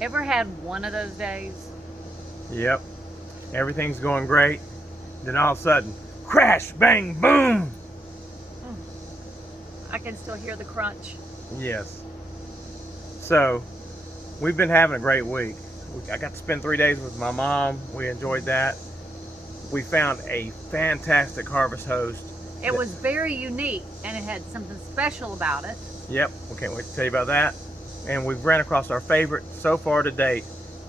Ever had one of those days? Yep. Everything's going great. Then all of a sudden, crash, bang, boom. I can still hear the crunch. Yes. So, we've been having a great week. I got to spend 3 days with my mom. We enjoyed that. We found a fantastic harvest host. It was very unique and it had something special about it. Yep, we can't wait to tell you about that. And we've ran across our favorite so far to date,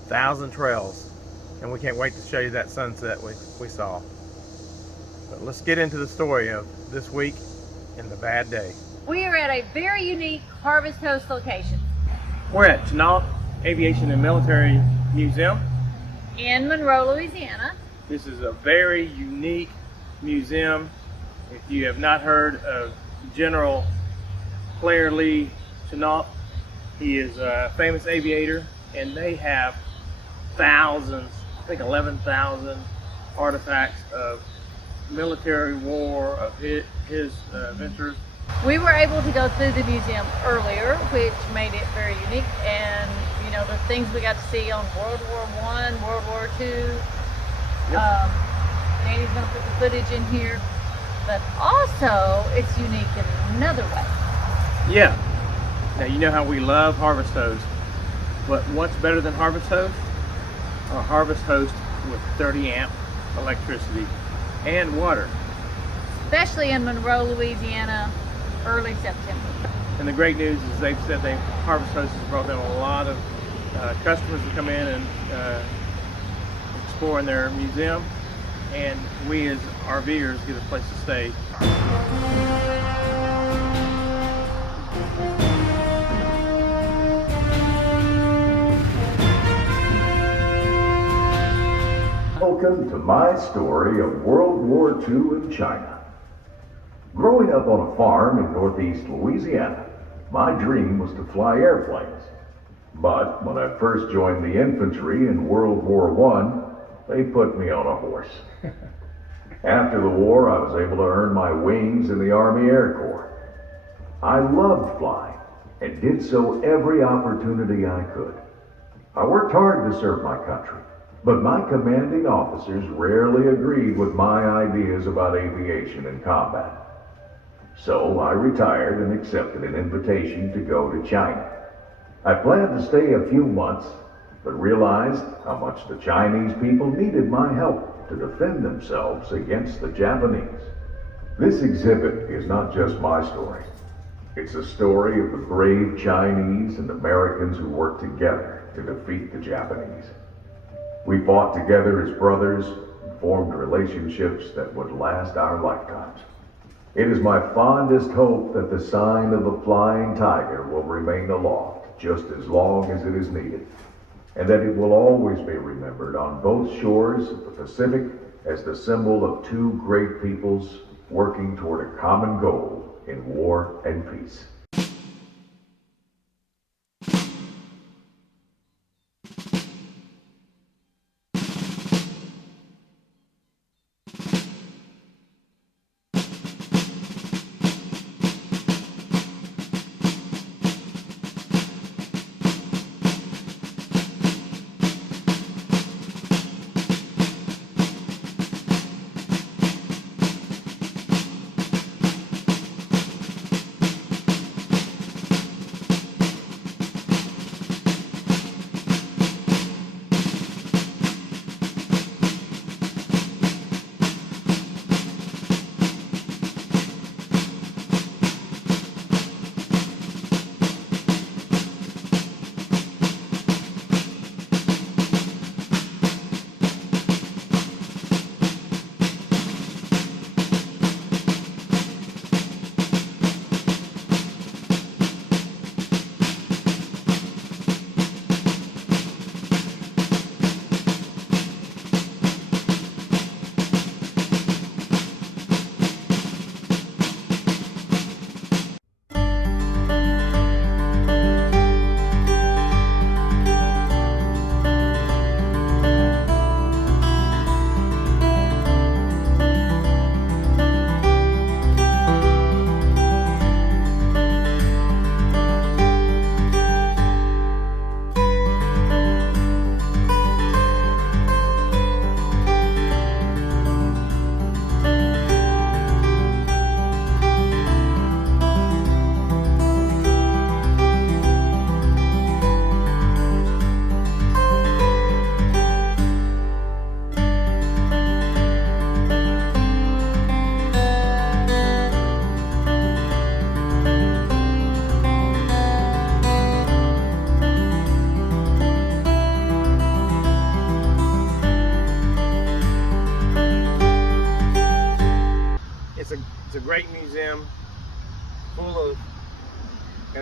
Thousand Trails. And we can't wait to show you that sunset we saw. But let's get into the story of this week and the bad day. We are at a very unique harvest host location We're at Chenal Aviation and Military Museum. in Monroe, Louisiana. This is a very unique museum. If you have not heard of General Claire Lee Chenal, he is a famous aviator, and they have thousands, I think 11,000 artifacts of military war, of his ventures. We were able to go through the museum earlier, which made it very unique. And you know, the things we got to see on World War I, World War II. Yep. Danny's gonna put the footage in here, but also it's unique in another way. Yeah. Now you know how we love Harvest Host, but what's better than Harvest Host? A Harvest Host with 30 amp electricity and water. Especially in Monroe, Louisiana, early September. And the great news is they've said Harvest Host has brought them a lot of customers to come in and explore in their museum, and we as RVers get a place to stay. Welcome to my story of World War II in China. Growing up on a farm in northeast Louisiana, my dream was to fly airplanes. But when I first joined the infantry in World War I, they put me on a horse. After the war, I was able to earn my wings in the Army Air Corps. I loved flying and did so every opportunity I could. I worked hard to serve my country, but my commanding officers rarely agreed with my ideas about aviation and combat. So I retired and accepted an invitation to go to China. I planned to stay a few months, but realized how much the Chinese people needed my help to defend themselves against the Japanese. This exhibit is not just my story. It's a story of the brave Chinese and Americans who worked together to defeat the Japanese. We fought together as brothers and formed relationships that would last our lifetimes. It is my fondest hope that the sign of the flying tiger will remain aloft just as long as it is needed, and that it will always be remembered on both shores of the Pacific as the symbol of two great peoples working toward a common goal in war and peace.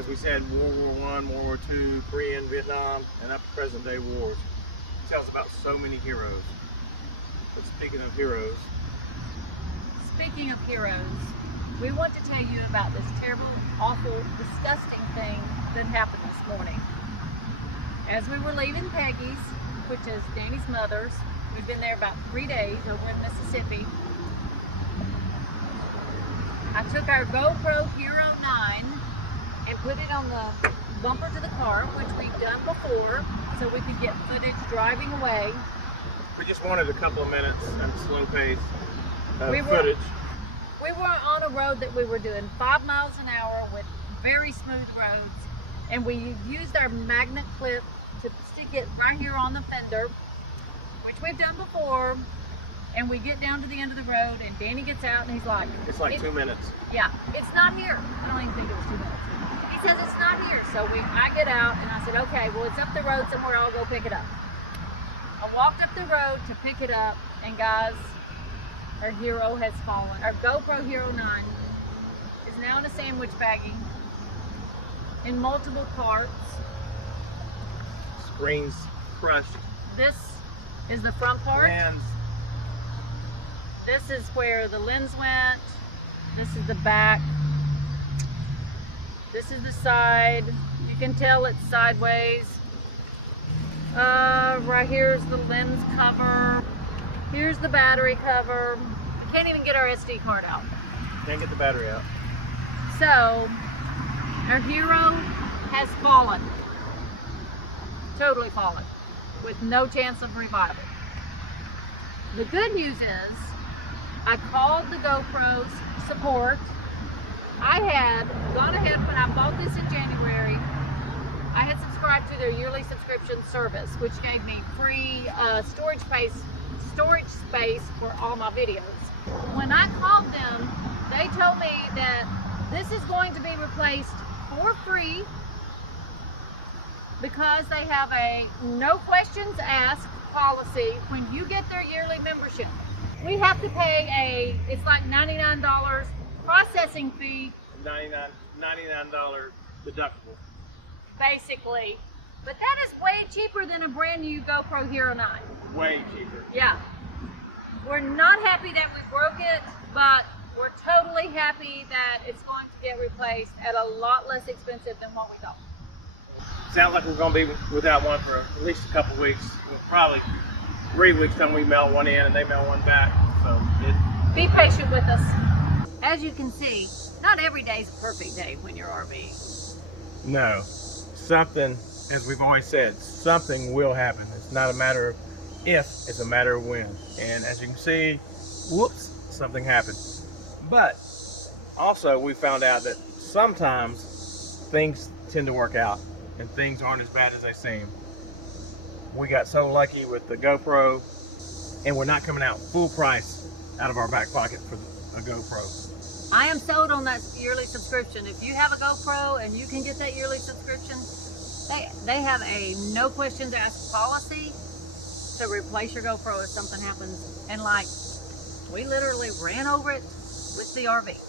as we said, World War I, World War II, Korean, Vietnam, and up to present day wars. It tells about so many heroes. But speaking of heroes, we want to tell you about this terrible, awful, disgusting thing that happened this morning. As we were leaving Peggy's, which is Danny's mother's, we've been there about 3 days over in Mississippi. I took our GoPro Hero 9 and put it on the bumper to the car, which we've done before, so we could get footage driving away. we just wanted a couple of minutes at a slow pace of We were- footage. We were on a road that we were doing 5 miles an hour with very smooth roads, and we used our magnet clip to stick it right here on the fender, which we've done before. And we get down to the end of the road, and Danny gets out and he's like, It's like 2 minutes. yeah, it's not here. I don't even think it was 2 minutes. He says it's not here. So I get out and I said, okay, well, it's up the road somewhere. I'll go pick it up. I walked up the road to pick it up, and guys, our hero has fallen. Our GoPro Hero 9 is now in a sandwich baggie in multiple parts. Screens crushed. This is the front part. Hands. This is where the lens went. This is the back. This is the side. You can tell it's sideways. Right here's the lens cover. Here's the battery cover. We can't even get our SD card out. Can't get the battery out. So, our hero has fallen. Totally fallen. With no chance of revival. The good news is, I called the GoPro's support. I had gone ahead when I bought this in January. I had subscribed to their yearly subscription service, which gave me free storage space for all my videos. When I called them, they told me that this is going to be replaced for free because they have a no questions asked policy when you get their yearly membership. We have to pay it's like $99 processing fee. $99 deductible. Basically. But that is way cheaper than a brand new GoPro Hero 9. Way cheaper. Yeah. We're not happy that we broke it, but we're totally happy that it's going to get replaced at a lot less expensive than what we thought. Sounds like we're going to be without one for at least a couple weeks. We'll probably 3 weeks time we mail one in and they mail one back. So Be patient with us. As you can see, not every day is a perfect day when you're RVing. no, something, as we've always said, something will happen. It's not a matter of if, it's a matter of when. And as you can see, whoops, something happened. But also we found out that sometimes things tend to work out and things aren't as bad as they seem. We got so lucky with the GoPro, and we're not coming out full price out of our back pocket for a GoPro. I am sold on that yearly subscription. If you have a GoPro and you can get that yearly subscription, they have a no questions asked policy to replace your GoPro if something happens. And like, we literally ran over it with the RV.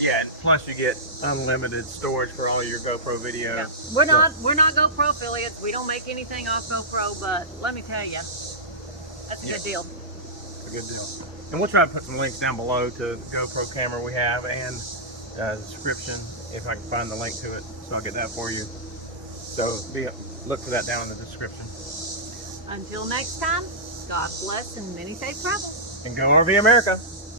Yeah, and plus you get unlimited storage for all your GoPro videos. Yeah. We're not GoPro affiliates. We don't make anything off GoPro, but let me tell you, that's a good deal. It's a good deal. And we'll try to put some links down below to the GoPro camera we have and the description if I can find the link to it. So I'll get that for you. So look for that down in the description. Until next time, God bless and many safe travels. And go RV America.